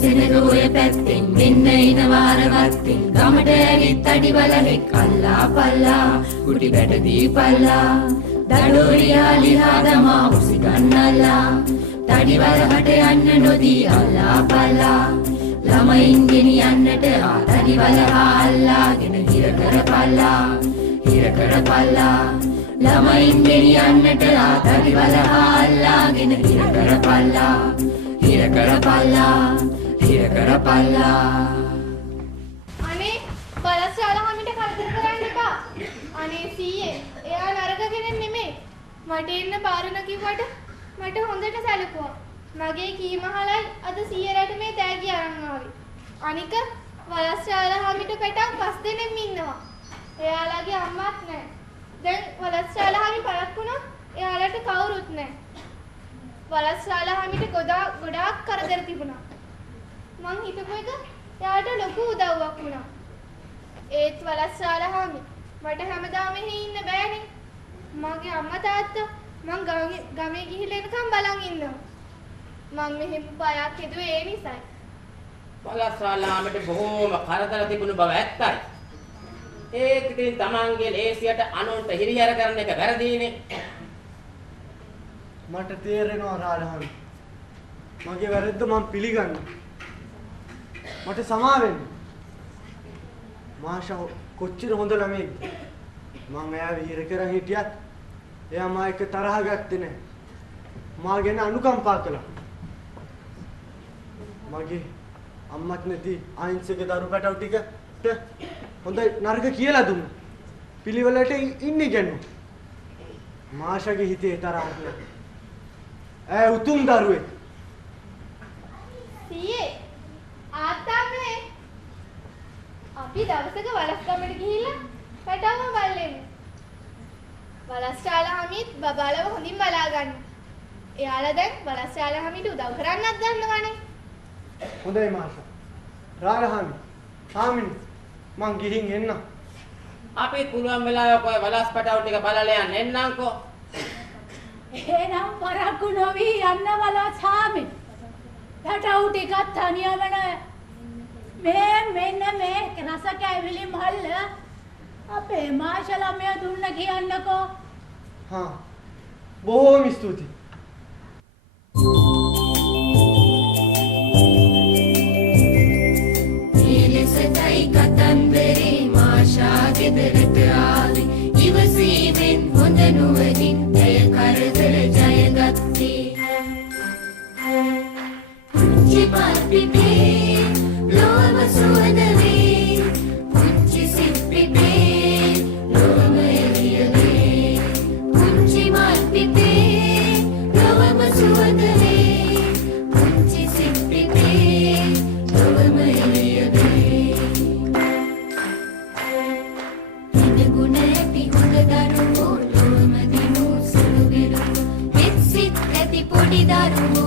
සෙනග ඔය පැත්තෙන් මෙන්න එන වාරවත්ෙන් ගමට ඇවිත් අඩිවලෙක් අල්ලා පල්ලා කුටි බැට දීපල්ලා දඩෝරියා ලිහා දමා උසි ගන්නල්ලා තඩිවල හට යන්න නොදී අල්ලා පල්ලා ළමයින් ගෙනියන්නට ආතඩිවල අල්ලාගෙන හිර කරපල්ලා ළමයින් ගෙනියන්නට ආතඩිවල අල්ලාගෙන හිර කරපල්ලා අනේ බලස්සාලහමිට කරදර කරන්න එපා. අනේ සීයේ එයා නරක කෙනෙක් නෙමෙයි. මට එන්න බාරන කිව්වට මට හොඳට සැලකුවා. මගේ කීමහලයි අද සීයරට මේ තෑගි අරන් ආවේ. අනික බලස්සාලහමිට පැටන් 5 දෙනෙක් ඉන්නවා. එයාලගේ අම්මත් නැහැ. දැන් බලස්සාලහමි පරක් වුණා එයාලට කවුරුත් නැහැ. වලස්සාලහමිට ගොඩාක් කරදර තිබුණා. මං හිතපු එක එයාට ලොකු උදව්වක් වුණා. ඒත් වලස්සාලහමි මට හැමදාම මෙහි ඉන්න බෑනේ. මගේ අම්මා තාත්තා මං ගමේ ගිහිල්ලා එනකම් බලන් ඉන්නවා. මං මෙහෙම බයක් හිතුවේ ඒ නිසායි. වලස්සාලහමිට බොහෝම කරදර තිබුණ බව ඇත්තයි. ඒත් ඉතින් තමන්ගේ ලේසියට අනුන්ට හිරිහැර කරන එක වැරදීනේ. මට තේරෙනවා රාලහාමි. මගේ වැරද්ද මම පිළිගන්නවා. මට සමා වෙන්න. මාෂා කොච්චර හොඳ ළමෙක්ද. මං එයාව හිර කරන් හිටියත් එයා මා එක්ක තරහ ගත්තේ නැහැ. මා ගැන අනුකම්පා කළා. මගේ අම්මත් නැති අහිංසක දරු පැටවු ටිකට හොඳ නරක කියලා දුන්නා. පිළිවෙලට ඉන්නේ ගැනු. මාෂාගේ හිතේ තරහක් නැහැ. උතුම් දරුවෙක්. සීයේ ආත්තම්මේ අපි දවසක වලස්ගමට ගිහිල්ලා පැටවම බල්ලෙමු. වලස්සාලහමිත් බබාලව හොඳින් බලා ගන්න. එයාලා දැන් වලස්සාලහමිට උදව් කරන්නත් දන්නවනේ. හොඳයි මාෂා. රාලහාමි, හාමිනි මං ගිහින් එන්න. අපි පුළුවන් වෙලාවක ඔය වලස් පැටවු ටික බලලා යන්න එන්නම්කෝ. එහෙනම් පරක්කු නොවි යන්න වලස්සාමි. පැටවු ටිකක් තනියම මෙන්න මේ රස කැවිලි මල්ල අපේ මාෂා ළමයා දුන්න කියන්නකෝ. හා බොහොම ස්තුතියි. ඊලෙසයි කතන්දරේ මාෂා ගෙදරට ආවේ ඉවසීමෙන් හොඳ නුවණින් ඇය කරදර ජයගත්තේ. පුංචි පාපිපේ ලෝම සුවඳ වේ පුංචි සිප්පිපේ ලෝම එළිය වේ පුංචි මාල්පිපේ ලෝම සුවඳ වේ පුංචි සිප්පිපේ ලෝම එළිය වේ. ඉඳගුණ ඇති හොඳ දරුවෝ ලෝම දිනු සුළු වෙලු මෙත් සිත් ඇති පොඩි දරුවෝ